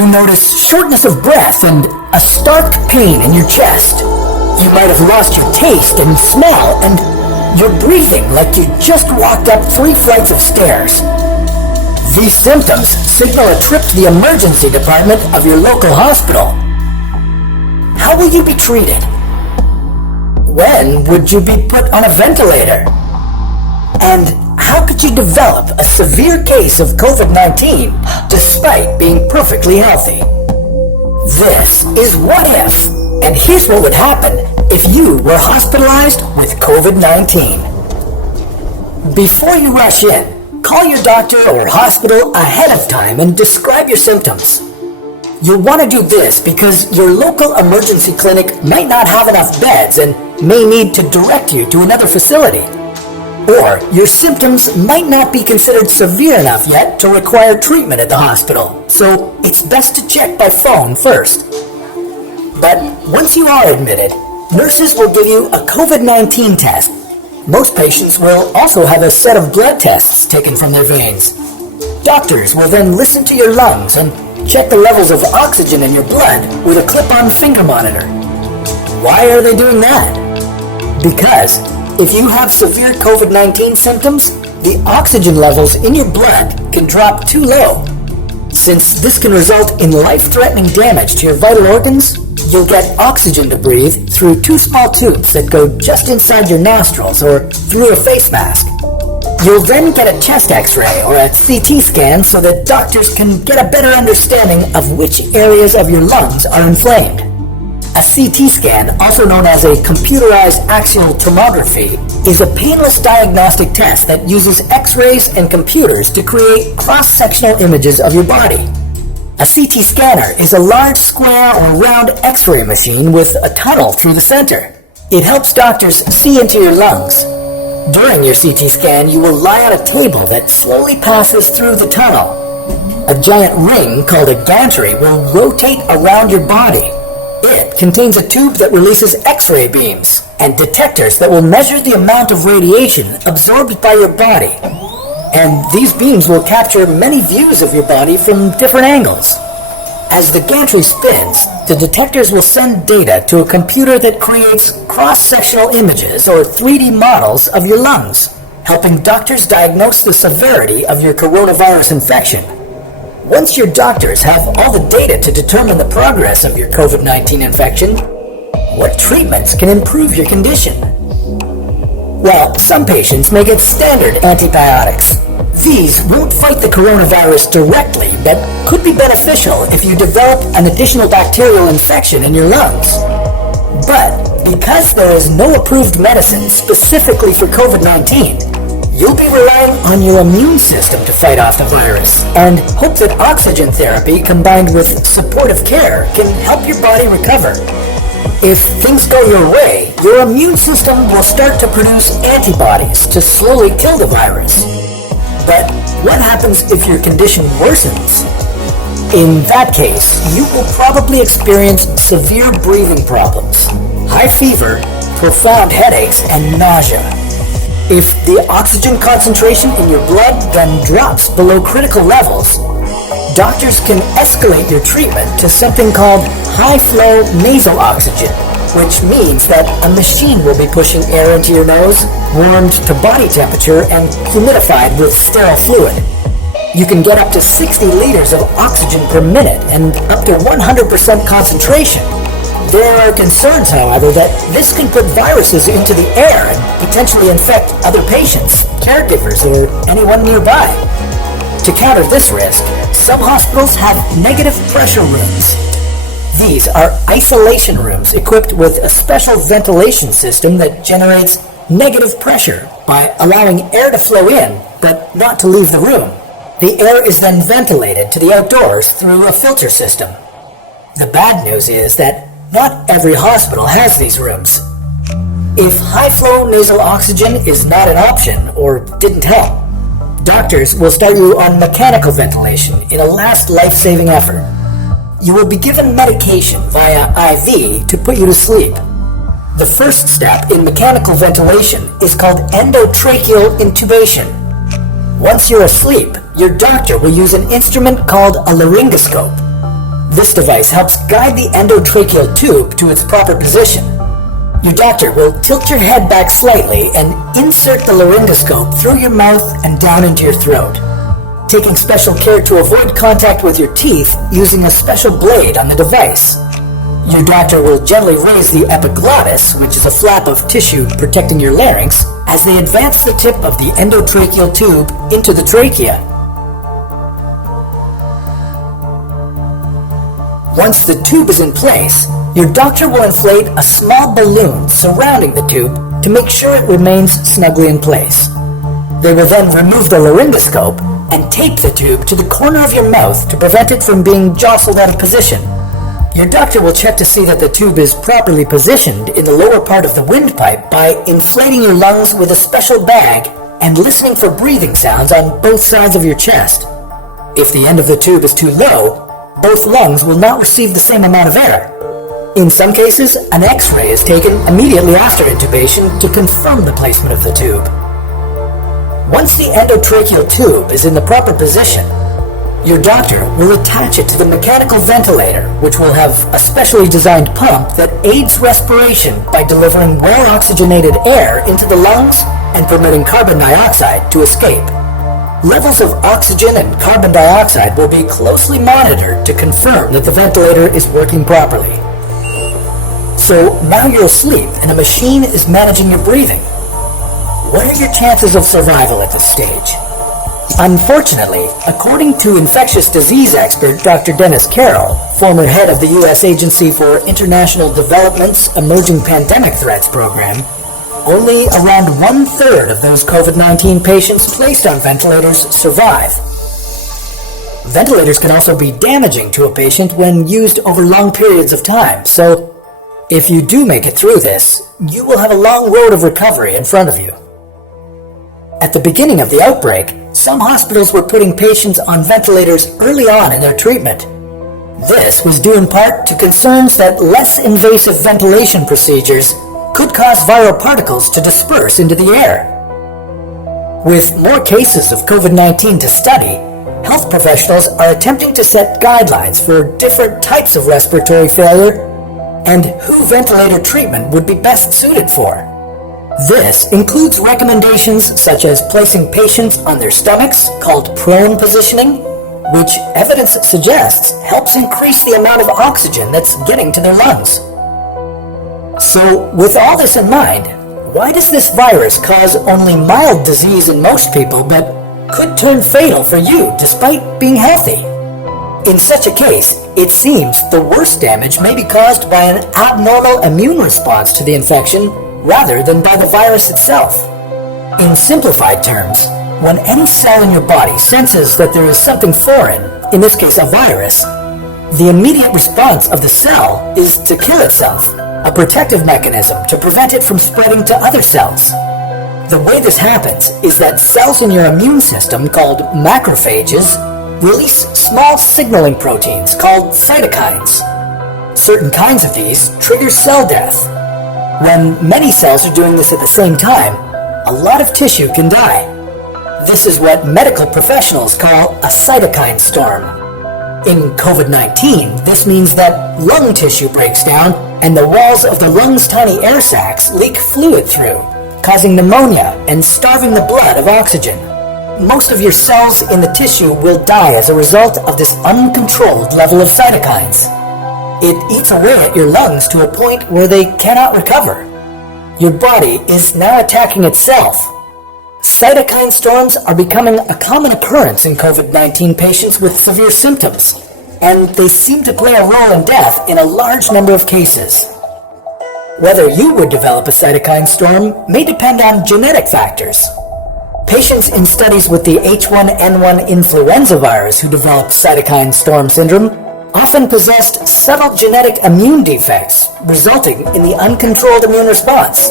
you notice shortness of breath and a stark pain in your chest. You might have lost your taste and smell, and you're breathing like you just walked up 3 flights of stairs. These symptoms signal a trip to the emergency department of your local hospital. How will you be treated? When would you be put on a ventilator? And how could you develop a severe case of COVID-19 despite being perfectly healthy? This is What If, and here's what would happen if you were hospitalized with COVID-19. Before you rush in, call your doctor or hospital ahead of time and describe your symptoms. You'll want to do this because your local emergency clinic might not have enough beds and may need to direct you to another facility. Or your symptoms might not be considered severe enough yet to require treatment at the hospital, so it's best to check by phone first. But once you are admitted, nurses will give you a COVID-19 test. Most patients will also have a set of blood tests taken from their veins. Doctors will then listen to your lungs and check the levels of oxygen in your blood with a clip-on finger monitor. Why are they doing that? Because if you have severe COVID-19 symptoms, the oxygen levels in your blood can drop too low. Since this can result in life-threatening damage to your vital organs, you'll get oxygen to breathe through 2 small tubes that go just inside your nostrils or through a face mask. You'll then get a chest x-ray or a CT scan so that doctors can get a better understanding of which areas of your lungs are inflamed. A CT scan, also known as a computerized axial tomography, is a painless diagnostic test that uses x-rays and computers to create cross-sectional images of your body. A CT scanner is a large square or round x-ray machine with a tunnel through the center. It helps doctors see into your lungs. During your CT scan, you will lie on a table that slowly passes through the tunnel. A giant ring called a gantry will rotate around your body. It contains a tube that releases X-ray beams and detectors that will measure the amount of radiation absorbed by your body. And these beams will capture many views of your body from different angles. As the gantry spins, the detectors will send data to a computer that creates cross-sectional images or 3D models of your lungs, helping doctors diagnose the severity of your coronavirus infection. Once your doctors have all the data to determine the progress of your COVID-19 infection, what treatments can improve your condition? Well, some patients may get standard antibiotics. These won't fight the coronavirus directly, but could be beneficial if you develop an additional bacterial infection in your lungs. But because there is no approved medicine specifically for COVID-19, you'll be relying on your immune system to fight off the virus and hope that oxygen therapy combined with supportive care can help your body recover. If things go your way, your immune system will start to produce antibodies to slowly kill the virus. But what happens if your condition worsens? In that case, you will probably experience severe breathing problems, high fever, profound headaches, and nausea. If the oxygen concentration in your blood then drops below critical levels, doctors can escalate your treatment to something called high-flow nasal oxygen, which means that a machine will be pushing air into your nose, warmed to body temperature and humidified with sterile fluid. You can get up to 60 liters of oxygen per minute and up to 100% concentration. There are concerns, however, that this can put viruses into the air and potentially infect other patients, caregivers, or anyone nearby. To counter this risk, some hospitals have negative pressure rooms. These are isolation rooms equipped with a special ventilation system that generates negative pressure by allowing air to flow in, but not to leave the room. The air is then ventilated to the outdoors through a filter system. The bad news is that not every hospital has these rooms. If high-flow nasal oxygen is not an option or didn't help, doctors will start you on mechanical ventilation in a last life-saving effort. You will be given medication via IV to put you to sleep. The first step in mechanical ventilation is called endotracheal intubation. Once you're asleep, your doctor will use an instrument called a laryngoscope. This device helps guide the endotracheal tube to its proper position. Your doctor will tilt your head back slightly and insert the laryngoscope through your mouth and down into your throat, taking special care to avoid contact with your teeth using a special blade on the device. Your doctor will gently raise the epiglottis, which is a flap of tissue protecting your larynx, as they advance the tip of the endotracheal tube into the trachea. Once the tube is in place, your doctor will inflate a small balloon surrounding the tube to make sure it remains snugly in place. They will then remove the laryngoscope and tape the tube to the corner of your mouth to prevent it from being jostled out of position. Your doctor will check to see that the tube is properly positioned in the lower part of the windpipe by inflating your lungs with a special bag and listening for breathing sounds on both sides of your chest. If the end of the tube is too low, both lungs will not receive the same amount of air. In some cases, an X-ray is taken immediately after intubation to confirm the placement of the tube. Once the endotracheal tube is in the proper position, your doctor will attach it to the mechanical ventilator, which will have a specially designed pump that aids respiration by delivering well-oxygenated air into the lungs and permitting carbon dioxide to escape. Levels of oxygen and carbon dioxide will be closely monitored to confirm that the ventilator is working properly. So now you're asleep and a machine is managing your breathing. What are your chances of survival at this stage? Unfortunately, according to infectious disease expert Dr. Dennis Carroll, former head of the U.S. Agency for International Development's Emerging Pandemic Threats Program, only around 1/3 of those COVID-19 patients placed on ventilators survive. Ventilators can also be damaging to a patient when used over long periods of time, so if you do make it through this, you will have a long road of recovery in front of you. At the beginning of the outbreak, some hospitals were putting patients on ventilators early on in their treatment. This was due in part to concerns that less invasive ventilation procedures could cause viral particles to disperse into the air. With more cases of COVID-19 to study, health professionals are attempting to set guidelines for different types of respiratory failure and who ventilator treatment would be best suited for. This includes recommendations such as placing patients on their stomachs, called prone positioning, which evidence suggests helps increase the amount of oxygen that's getting to their lungs. So, with all this in mind, why does this virus cause only mild disease in most people, but could turn fatal for you despite being healthy? In such a case, it seems the worst damage may be caused by an abnormal immune response to the infection rather than by the virus itself. In simplified terms, when any cell in your body senses that there is something foreign, in this case a virus, the immediate response of the cell is to kill itself, a protective mechanism to prevent it from spreading to other cells. The way this happens is that cells in your immune system, called macrophages, release small signaling proteins called cytokines. Certain kinds of these trigger cell death. When many cells are doing this at the same time, a lot of tissue can die. This is what medical professionals call a cytokine storm. In COVID-19, this means that lung tissue breaks down and the walls of the lungs' tiny air sacs leak fluid through, causing pneumonia and starving the blood of oxygen. Most of your cells in the tissue will die as a result of this uncontrolled level of cytokines. It eats away at your lungs to a point where they cannot recover. Your body is now attacking itself. Cytokine storms are becoming a common occurrence in COVID-19 patients with severe symptoms, and they seem to play a role in death in a large number of cases. Whether you would develop a cytokine storm may depend on genetic factors. Patients in studies with the H1N1 influenza virus who developed cytokine storm syndrome often possessed subtle genetic immune defects, resulting in the uncontrolled immune response.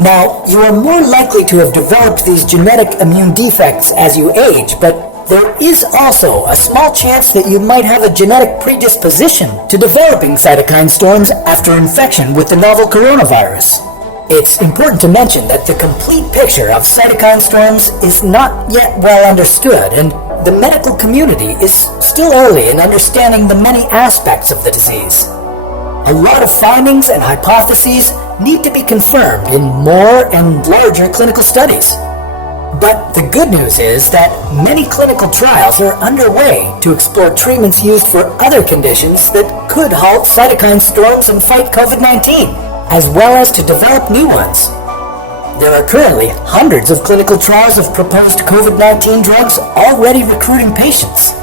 Now, you are more likely to have developed these genetic immune defects as you age, but there is also a small chance that you might have a genetic predisposition to developing cytokine storms after infection with the novel coronavirus. It's important to mention that the complete picture of cytokine storms is not yet well understood, and the medical community is still early in understanding the many aspects of the disease. A lot of findings and hypotheses need to be confirmed in more and larger clinical studies. But the good news is that many clinical trials are underway to explore treatments used for other conditions that could halt cytokine storms and fight COVID-19, as well as to develop new ones. There are currently hundreds of clinical trials of proposed COVID-19 drugs already recruiting patients.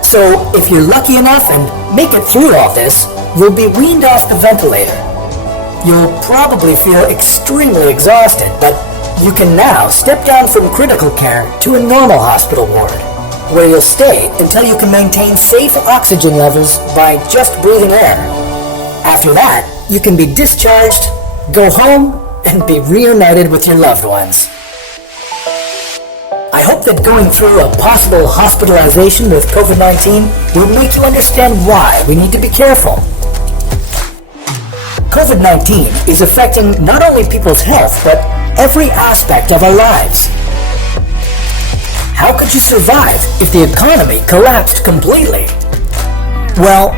So if you're lucky enough and make it through all this, you'll be weaned off the ventilator. You'll probably feel extremely exhausted, but you can now step down from critical care to a normal hospital ward, where you'll stay until you can maintain safe oxygen levels by just breathing air. After that, you can be discharged, go home, and be reunited with your loved ones. I hope that going through a possible hospitalization with COVID-19 will make you understand why we need to be careful. COVID-19 is affecting not only people's health, but every aspect of our lives. How could you survive if the economy collapsed completely? Well,